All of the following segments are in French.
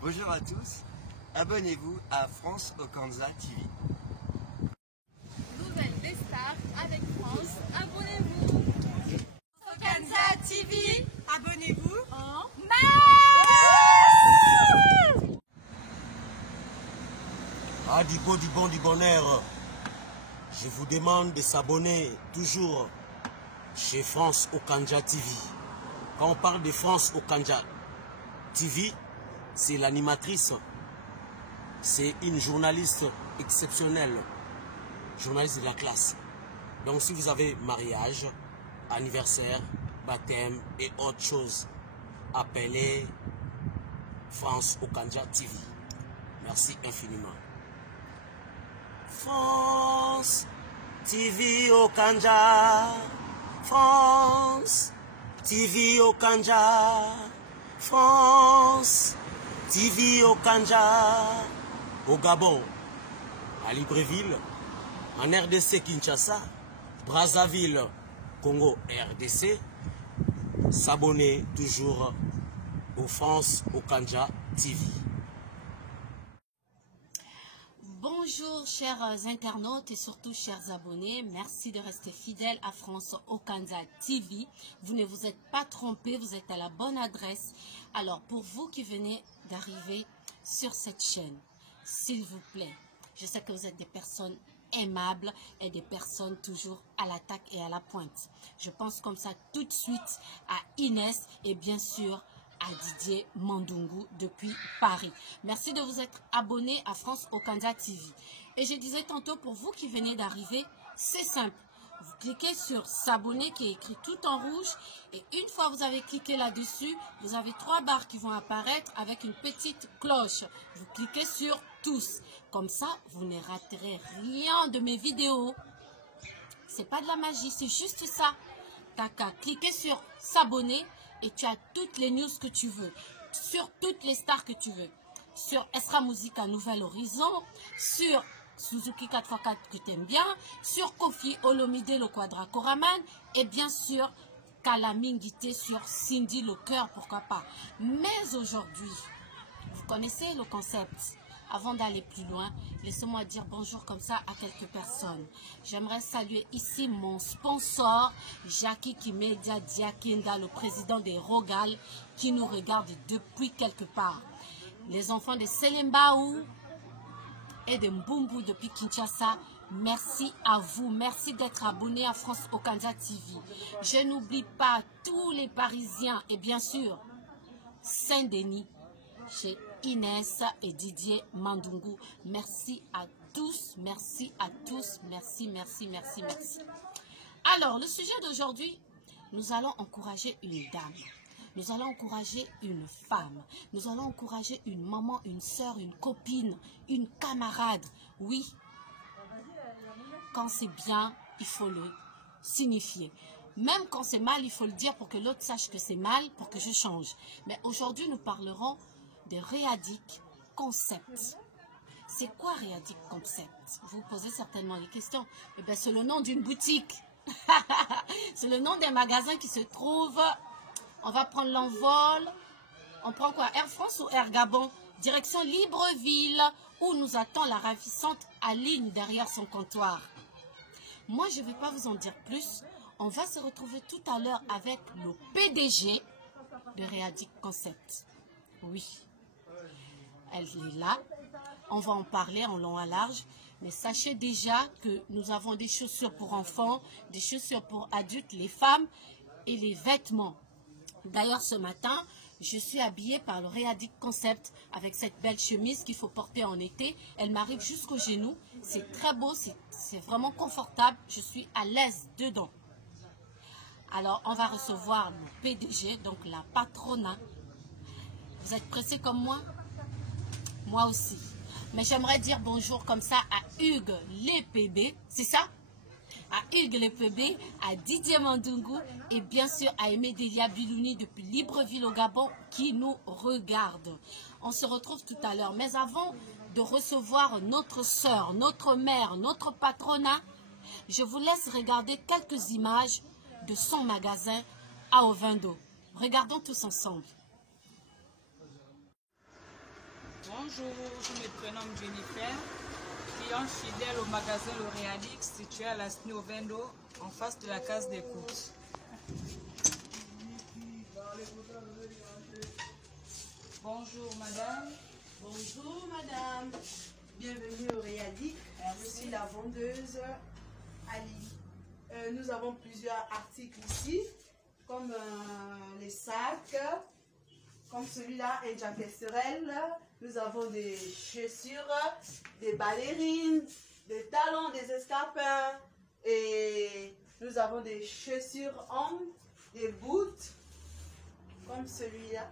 Bonjour à tous, abonnez-vous à France Okanza TV. Nouvelle des stars avec France, abonnez-vous. Okanza TV, abonnez-vous en masse. Ah, du beau, du bon, du bonheur. Je vous demande de s'abonner toujours chez France Okanza TV. Quand on parle de France Okanza TV, c'est l'animatrice, c'est une journaliste exceptionnelle, journaliste de la classe. Donc si vous avez mariage, anniversaire, baptême et autre chose, appelez France Okanza TV. Merci infiniment. France TV Okanza, France TV Okanza, France TV Okanza, au Gabon, à Libreville, en RDC Kinshasa, Brazzaville, Congo RDC, s'abonner toujours au France Okanza TV. Bonjour chers internautes et surtout chers abonnés, merci de rester fidèles à France Okanza TV. Vous ne vous êtes pas trompés, vous êtes à la bonne adresse. Alors pour vous qui venez d'arriver sur cette chaîne, s'il vous plaît, je sais que vous êtes des personnes aimables et des personnes toujours à l'attaque et à la pointe. Je pense comme ça tout de suite à Inès et bien sûr à Didier Mandungu depuis Paris. Merci de vous être abonné à France Okanza TV. Et je disais tantôt, pour vous qui venez d'arriver, c'est simple. Vous cliquez sur s'abonner qui est écrit tout en rouge et une fois vous avez cliqué là-dessus, vous avez 3 barres qui vont apparaître avec une petite cloche. Vous cliquez sur tous. Comme ça, vous ne raterez rien de mes vidéos. C'est pas de la magie, c'est juste ça. T'as qu'à cliquer sur s'abonner et tu as toutes les news que tu veux, sur toutes les stars que tu veux, sur Esra Musique à Nouvel Horizon, sur Suzuki 4x4 que tu aimes bien, sur Kofi Olomide le Quadracoraman et bien sûr Kalamingité sur Cindy le Cœur, pourquoi pas. Mais aujourd'hui, vous connaissez le concept. Avant d'aller plus loin, laissez-moi dire bonjour comme ça à quelques personnes. J'aimerais saluer ici mon sponsor, Jackie Kimedia Diakinda, le président des Rogal, qui nous regarde depuis quelque part. Les enfants de Selembaou et de Mbumbu depuis Kinshasa, merci à vous. Merci d'être abonnés à France Okanza TV. Je n'oublie pas tous les Parisiens et bien sûr Saint-Denis, chez Inès et Didier Mandungu. Merci à tous, merci à tous, merci, merci, merci, merci. Alors, le sujet d'aujourd'hui, nous allons encourager une dame, nous allons encourager une femme, nous allons encourager une maman, une soeur, une copine, une camarade. Oui, quand c'est bien, il faut le signifier. Même quand c'est mal, il faut le dire pour que l'autre sache que c'est mal, pour que je change. Mais aujourd'hui, nous parlerons de Réadic Concept. C'est quoi Réadic Concept? Vous posez certainement des questions. Eh bien, c'est le nom d'une boutique. C'est le nom d'un magasin qui se trouve... On va prendre l'envol. On prend quoi? Air France ou Air Gabon? Direction Libreville, où nous attend la ravissante Aline derrière son comptoir. Moi, je ne vais pas vous en dire plus. On va se retrouver tout à l'heure avec le PDG de Réadic Concept. Oui, elle est là. On va en parler en long et large. Mais sachez déjà que nous avons des chaussures pour enfants, des chaussures pour adultes, les femmes et les vêtements. D'ailleurs, ce matin, je suis habillée par le Réadic Concept avec cette belle chemise qu'il faut porter en été. Elle m'arrive jusqu'aux genoux. C'est très beau, c'est vraiment confortable. Je suis à l'aise dedans. Alors, on va recevoir le PDG, donc la patrona. Vous êtes pressés comme moi? Moi aussi. Mais j'aimerais dire bonjour comme ça à Hugues Lepébé, c'est ça? À Hugues Lepébé, à Didier Mandungu et bien sûr à Aimé Delia Bilouni depuis Libreville au Gabon qui nous regarde. On se retrouve tout à l'heure. Mais avant de recevoir notre sœur, notre mère, notre patrona, je vous laisse regarder quelques images de son magasin à Ovendo. Regardons tous ensemble. Bonjour, je me prénomme Jennifer, cliente fidèle au magasin Le Réalix situé à la SNI au Vendo, en face de la case d'écoute. Bonjour madame. Bonjour madame, bienvenue au Réalix. Je suis la vendeuse Ali. Nous avons plusieurs articles ici, comme les sacs, comme celui-là, un jaquesterelle. Nous avons des chaussures, des ballerines, des talons, des escarpins. Et nous avons des chaussures hommes, des boots, comme celui-là.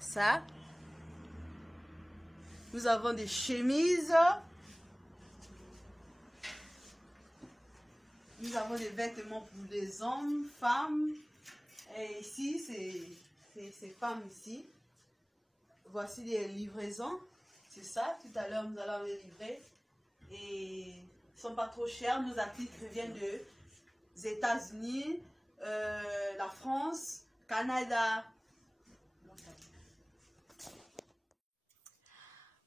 Ça. Nous avons des chemises. Nous avons des vêtements pour les hommes, femmes. Et ici, c'est ces femmes ici. Voici les livraisons. C'est ça. Tout à l'heure, nous allons les livrer. Et ils ne sont pas trop chers. Nos articles viennent des États-Unis, la France, Canada.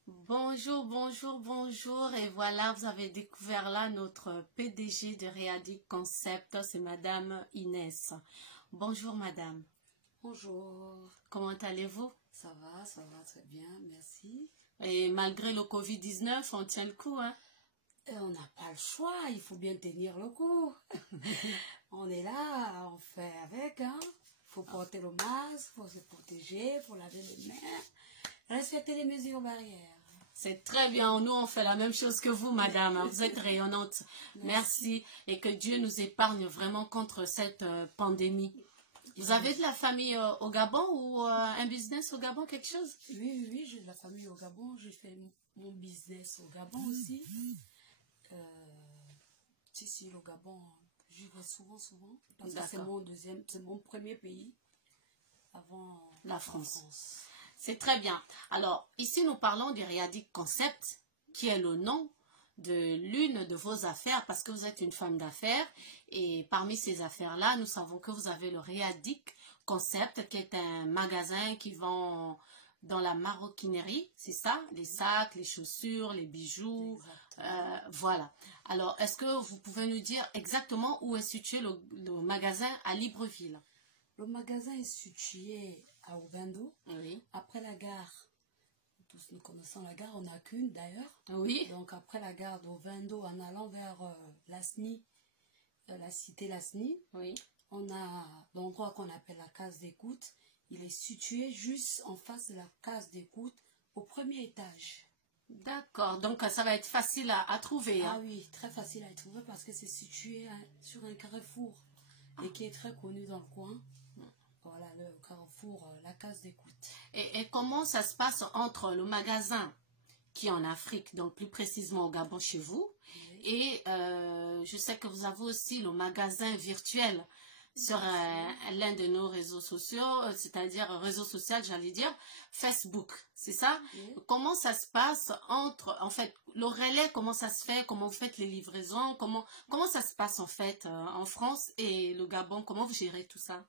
Bonjour, bonjour, bonjour. Et voilà, vous avez découvert là notre PDG de Réalix Concept, c'est Madame Inès. Bonjour Madame. Bonjour. Comment allez-vous? Ça va très bien, merci. Et malgré le Covid-19, on tient le coup, hein? Et on n'a pas le choix, il faut bien tenir le coup. On est là, on fait avec, hein. Faut porter le masque, faut se protéger, faut laver les mains, respecter les mesures barrières. C'est très bien. Nous, on fait la même chose que vous, madame. Vous êtes rayonnante. Merci. Et que Dieu nous épargne vraiment contre cette pandémie. Vous avez de la famille au Gabon ou un business au Gabon, quelque chose? Oui, j'ai de la famille au Gabon. J'ai fait mon business au Gabon aussi. Si, au Gabon, j'y vais souvent. Parce que c'est mon premier pays avant la France. C'est très bien. Alors, ici, nous parlons du Réalix Concept, qui est le nom de l'une de vos affaires, parce que vous êtes une femme d'affaires. Et parmi ces affaires-là, nous savons que vous avez le Réalix Concept, qui est un magasin qui vend dans la maroquinerie, c'est ça? Les sacs, les chaussures, les bijoux, voilà. Alors, est-ce que vous pouvez nous dire exactement où est situé le magasin à Libreville? Le magasin est situé à Ovendo, oui. Après la gare. Tous nous connaissons la gare, on n'a qu'une d'ailleurs. Oui. Donc après la gare d'Ovendo, en allant vers la SNI, la cité la SNI, oui. On a l'endroit qu'on appelle la case d'écoute. Il est situé juste en face de la case d'écoute, au premier étage. D'accord, donc ça va être facile à trouver. Ah hein. oui, très facile à trouver parce que c'est situé sur un carrefour et qui est très connu dans le coin. Voilà, le carrefour, la case d'écoute. Et comment ça se passe entre le magasin qui est en Afrique, donc plus précisément au Gabon chez vous, oui. Et je sais que vous avez aussi le magasin virtuel sur l'un de nos réseaux sociaux, c'est-à-dire réseau social, j'allais dire, Facebook, c'est ça? Oui. Comment ça se passe entre, en fait, le relais, comment ça se fait, comment vous faites les livraisons, comment ça se passe en fait en France et le Gabon, comment vous gérez tout ça?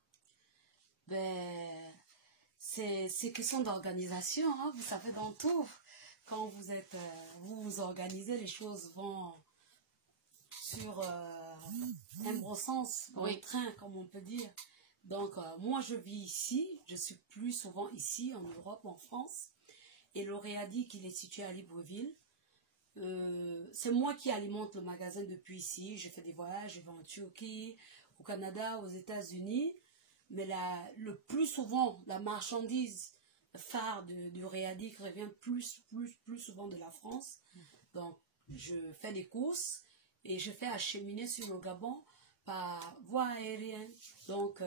Ben, c'est question d'organisation, hein, vous savez, dans tout. Quand vous vous organisez, les choses vont sur un bon sens, oui. Un train, comme on peut dire. Donc, moi, je vis ici, je suis plus souvent ici, en Europe, en France. Et le Réalix, il est situé à Libreville. C'est moi qui alimente le magasin depuis ici. J'ai fait des voyages, je vais en Turquie, au Canada, aux États-Unis. Mais le plus souvent, la marchandise phare du Réalix revient plus souvent de la France. Donc, je fais des courses et je fais acheminer sur le Gabon par voie aérienne. Donc,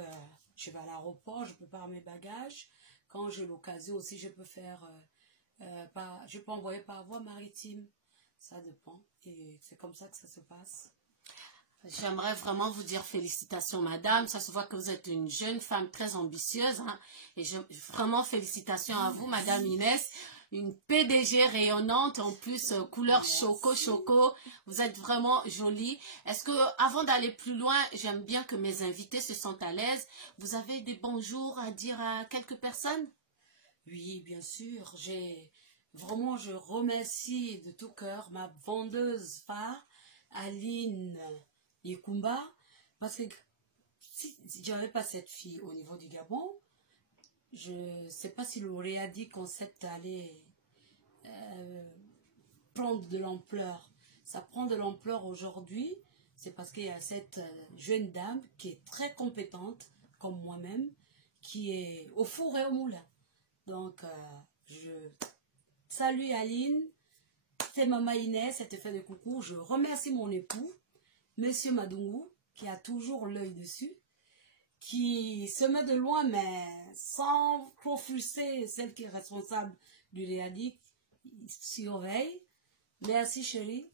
je vais à l'aéroport, je prépare mes bagages. Quand j'ai l'occasion aussi, je peux je peux envoyer par voie maritime. Ça dépend. Et c'est comme ça que ça se passe. J'aimerais vraiment vous dire félicitations, madame. Ça se voit que vous êtes une jeune femme très ambitieuse. Hein, et vraiment félicitations à vous, madame Inès. Une PDG rayonnante, en plus couleur choco. Vous êtes vraiment jolie. Est-ce que, avant d'aller plus loin, j'aime bien que mes invités se sentent à l'aise. Vous avez des bonjours à dire à quelques personnes? Oui, bien sûr. Vraiment, je remercie de tout cœur ma vendeuse phare, Aline Yekumba, parce que si j'avais pas cette fille au niveau du Gabon, je ne sais pas si le Réadi concept allait prendre de l'ampleur. Ça prend de l'ampleur aujourd'hui, c'est parce qu'il y a cette jeune dame qui est très compétente, comme moi-même, qui est au four et au moulin. Donc, je salue Aline, c'est maman Inès, elle te fait de coucou. Je remercie mon époux, Monsieur Madungu, qui a toujours l'œil dessus, qui se met de loin, mais sans propulser celle qui est responsable du Réadic, il surveille. Merci chérie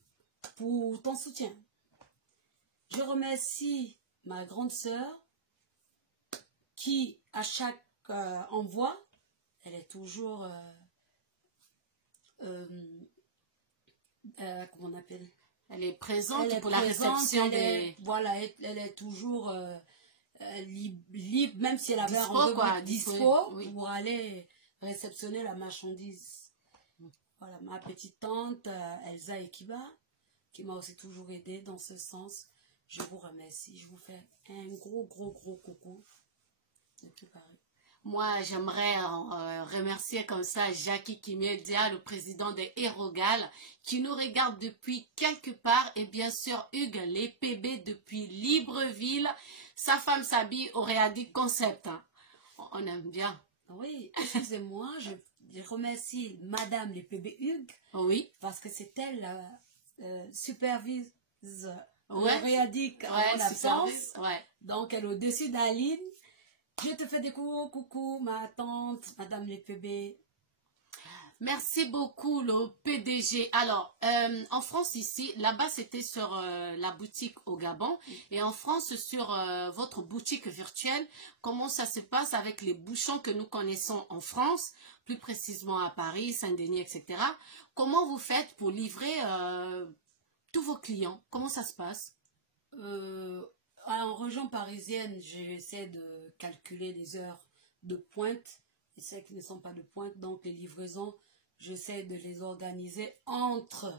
pour ton soutien. Je remercie ma grande sœur qui, à chaque envoi, elle est toujours, comment on appelle? Elle est présente Elle est pour la présente, réception des... Voilà, elle est toujours libre, même si elle avait un Dispo, rendez-vous quoi, dispo, oui. pour aller réceptionner la marchandise. Voilà, ma petite tante Elsa Ekiba, qui m'a aussi toujours aidée dans ce sens. Je vous remercie. Je vous fais un gros coucou depuis Paris. Moi, j'aimerais remercier comme ça Jackie Kimedia, le président des Hérogal, qui nous regarde depuis quelque part, et bien sûr Hugues, les PB depuis Libreville. Sa femme s'habille au Réadic Concept. Hein. On aime bien. Oui, excusez-moi, je remercie Madame les PB Hugues. Oui. Parce que c'est elle supervise Ouais. le Réadic en absence. Ouais. Donc, elle est au-dessus d'Aline. Je te fais des coucou, ma tante, Madame les PB. Merci beaucoup, le PDG. Alors, en France ici, là-bas, c'était sur la boutique au Gabon. Et en France, sur votre boutique virtuelle, comment ça se passe avec les bouchons que nous connaissons en France, plus précisément à Paris, Saint-Denis, etc. Comment vous faites pour livrer tous vos clients? Comment ça se passe? En région parisienne, j'essaie de calculer les heures de pointe et celles qui ne sont pas de pointe. Donc, les livraisons, j'essaie de les organiser entre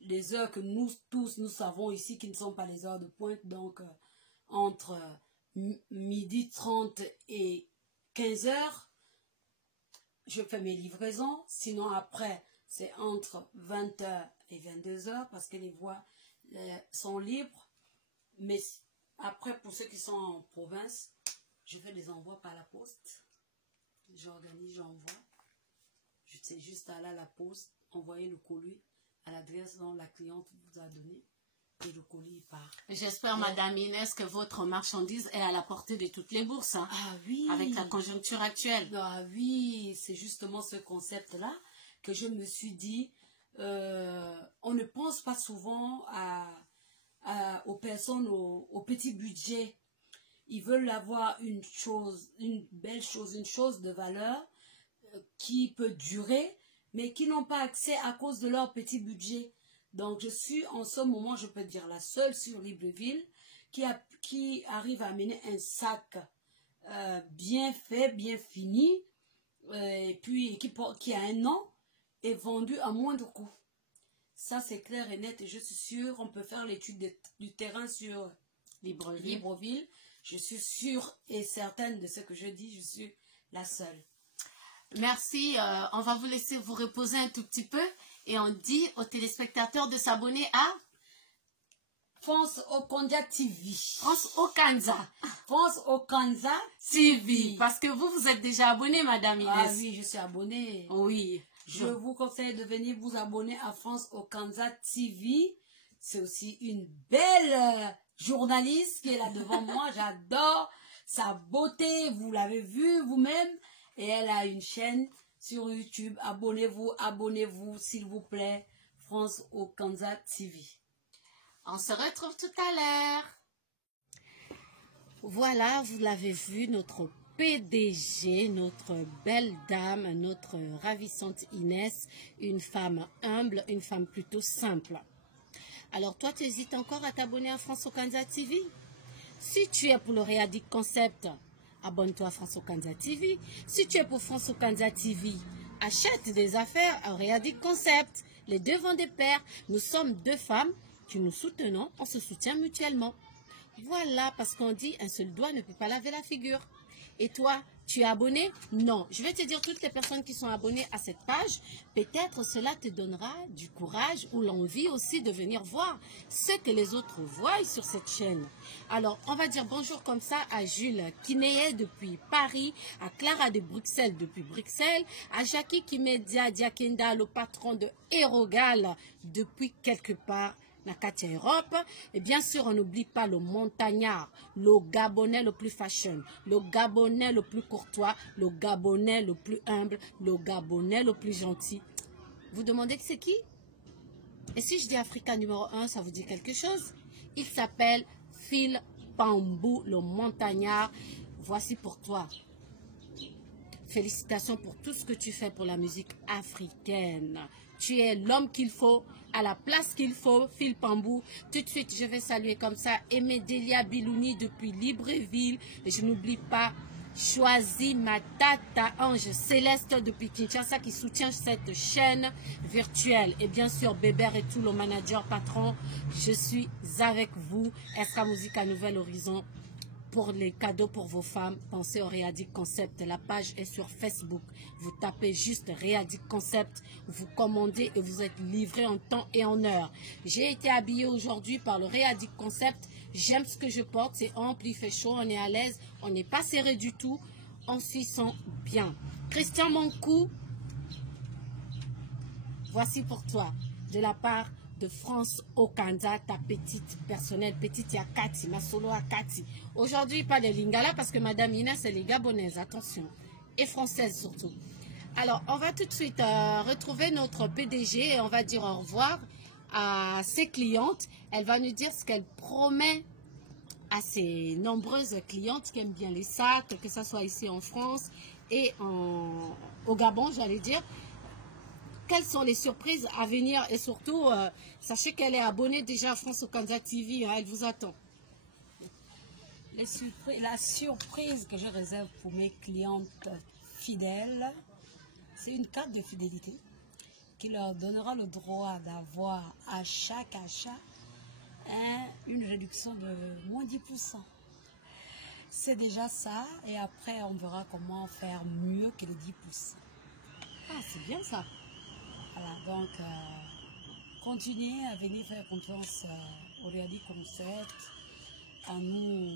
les heures que nous tous, nous savons ici qui ne sont pas les heures de pointe. Donc, entre midi 30 et 15 heures, je fais mes livraisons. Sinon, après, c'est entre 20 heures et 22 heures parce que les voies sont libres. Mais après, pour ceux qui sont en province, je fais des envois par la poste. J'organise, j'envoie. Je sais juste aller à la poste, envoyer le colis à l'adresse dont la cliente vous a donné. Et le colis part. J'espère, Madame Inès, que votre marchandise est à la portée de toutes les bourses. Hein, ah oui. avec la conjoncture actuelle. Ah oui, c'est justement ce concept-là que je me suis dit. On ne pense pas souvent aux personnes au petit budget. Ils veulent avoir une belle chose, une chose de valeur qui peut durer, mais qui n'ont pas accès à cause de leur petit budget. Donc, je suis en ce moment, je peux dire, la seule sur Libreville qui arrive à amener un sac bien fait, bien fini, et puis qui a un nom, et vendu à moindre coût. Ça, c'est clair et net, et je suis sûre, on peut faire l'étude du terrain sur Libreville. Je suis sûre et certaine de ce que je dis, je suis la seule. Merci, on va vous laisser vous reposer un tout petit peu, et on dit aux téléspectateurs de s'abonner à France Okanza TV. France Okanza. France Okanza TV. Parce que vous êtes déjà abonné, Madame Inès. Ah oui, je suis abonnée. Oui. Je vous conseille de venir vous abonner à France Okanza TV. C'est aussi une belle journaliste qui est là devant moi. J'adore sa beauté. Vous l'avez vu vous-même. Et elle a une chaîne sur YouTube. Abonnez-vous, s'il vous plaît. France Okanza TV. On se retrouve tout à l'heure. Voilà, vous l'avez vu, notre PDG, notre belle dame, notre ravissante Inès, une femme humble, une femme plutôt simple. Alors toi, tu hésites encore à t'abonner à France Okanza TV? Si tu es pour le Réadic Concept, abonne-toi à France Okanza TV. Si tu es pour France Okanza TV, achète des affaires à Réadic Concept. Les deux vont de pair. Nous sommes deux femmes qui nous soutenons, on se soutient mutuellement. Voilà, parce qu'on dit un seul doigt ne peut pas laver la figure. Et toi, tu es abonné? Non. Je vais te dire toutes les personnes qui sont abonnées à cette page. Peut-être cela te donnera du courage ou l'envie aussi de venir voir ce que les autres voient sur cette chaîne. Alors, on va dire bonjour comme ça à Jules Kinéé depuis Paris, à Clara de Bruxelles depuis Bruxelles, à Jackie Kimedia Diakenda, le patron de Hérogal depuis quelque part. Nakatia Europe, et bien sûr on n'oublie pas le montagnard, le Gabonais le plus fashion, le Gabonais le plus courtois, le Gabonais le plus humble, le Gabonais le plus gentil. Vous demandez que c'est qui? Et si je dis Africa numéro 1, ça vous dit quelque chose? Il s'appelle Phil Pambou, le montagnard. Voici pour toi. Félicitations pour tout ce que tu fais pour la musique africaine. Tu es l'homme qu'il faut, à la place qu'il faut, Phil Pambou. Tout de suite, je vais saluer comme ça Aimé Delia Bilouni depuis Libreville. Et je n'oublie pas Choisi Matata Ange Céleste depuis Kinshasa qui soutient cette chaîne virtuelle. Et bien sûr, Bébert et tout, le manager patron, je suis avec vous. Esca Musique à Nouvel Horizon. Pour les cadeaux pour vos femmes, pensez au Réadic Concept. La page est sur Facebook. Vous tapez juste Réadic Concept, vous commandez et vous êtes livré en temps et en heure. J'ai été habillée aujourd'hui par le Réadic Concept. J'aime ce que je porte. C'est ample, il fait chaud, on est à l'aise. On n'est pas serré du tout. On s'y sent bien. Christian Monkou, voici pour toi, de la part de France Okanza, ta petite personnelle, petite Yakati, ma solo Akati. Aujourd'hui, pas de Lingala parce que Madame Ina, c'est les Gabonaises, attention, et françaises surtout. Alors, on va tout de suite retrouver notre PDG et on va dire au revoir à ses clientes. Elle va nous dire ce qu'elle promet à ses nombreuses clientes qui aiment bien les sacs, que ce soit ici en France et au Gabon, j'allais dire. Quelles sont les surprises à venir et surtout, sachez qu'elle est abonnée déjà à France Okanza TV, hein, elle vous attend. La surprise que je réserve pour mes clientes fidèles, c'est une carte de fidélité qui leur donnera le droit d'avoir à chaque achat une réduction de moins 10%. C'est déjà ça et après on verra comment faire mieux que les 10%. Ah, c'est bien ça. Voilà, donc continuez à venir faire confiance au Réadic Concept, à nous.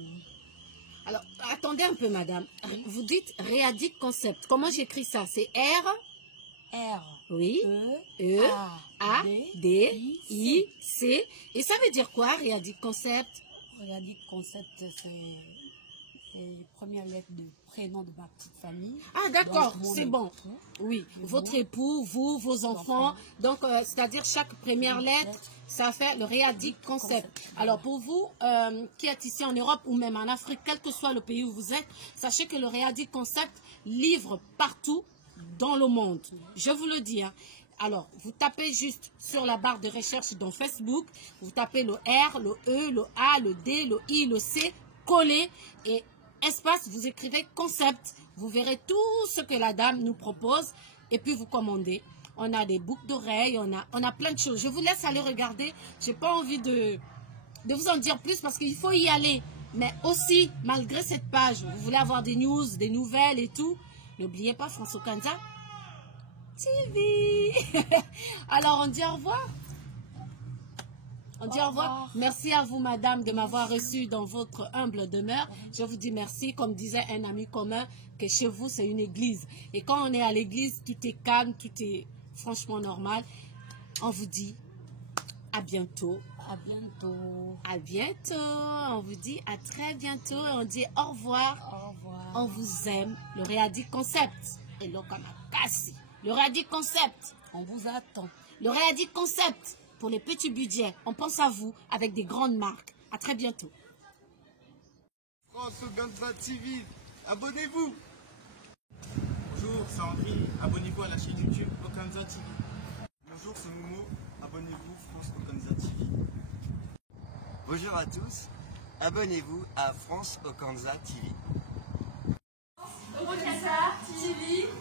Alors, attendez un peu, madame. Vous dites Réadic Concept. Comment j'écris ça? C'est oui, A, D, I, C. Et ça veut dire quoi, Réadic Concept? Réadic Concept, c'est les premières lettres du prénom de ma petite famille. Ah, d'accord, c'est bon. Oui, votre époux, vous, vos enfants. Donc, c'est-à-dire chaque première lettre, ça fait le Réadic Concept. Alors, pour vous, qui êtes ici en Europe ou même en Afrique, quel que soit le pays où vous êtes, sachez que le Réadic Concept livre partout dans le monde. Je vous le dis, hein. Alors, vous tapez juste sur la barre de recherche dans Facebook, vous tapez le R, le E, le A, le D, le I, le C, collez et espace, vous écrivez concept, vous verrez tout ce que la dame nous propose et puis vous commandez. On a des boucles d'oreilles, on a plein de choses. Je vous laisse aller regarder. J'ai pas envie de vous en dire plus parce qu'il faut y aller. Mais aussi, malgré cette page, vous voulez avoir des news, des nouvelles et tout, n'oubliez pas France Okanza TV. Alors, on dit au revoir. On dit au revoir. Merci à vous, madame, de m'avoir reçu dans votre humble demeure. Je vous dis merci. Comme disait un ami commun, que chez vous, c'est une église. Et quand on est à l'église, tout est calme, tout est franchement normal. On vous dit à bientôt. À bientôt. À bientôt. On vous dit à très bientôt. On dit au revoir. Au revoir. On vous aime. Le Réadic Concept. Et l'Okanakasi. Le Réadic Concept. On vous attend. Le Réadic Concept. Pour les petits budgets, on pense à vous avec des grandes marques. À très bientôt. France Okanza TV, abonnez-vous. Bonjour, c'est André. Abonnez-vous à la chaîne YouTube Okanza TV. Bonjour, c'est Momo. Abonnez-vous France Okanza TV. Bonjour à tous. Abonnez-vous à France Okanza TV.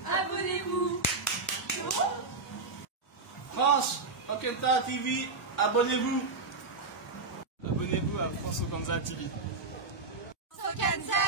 abonnez-vous. France Okanza TV, abonnez-vous. Abonnez-vous à France Okanza TV. Okanza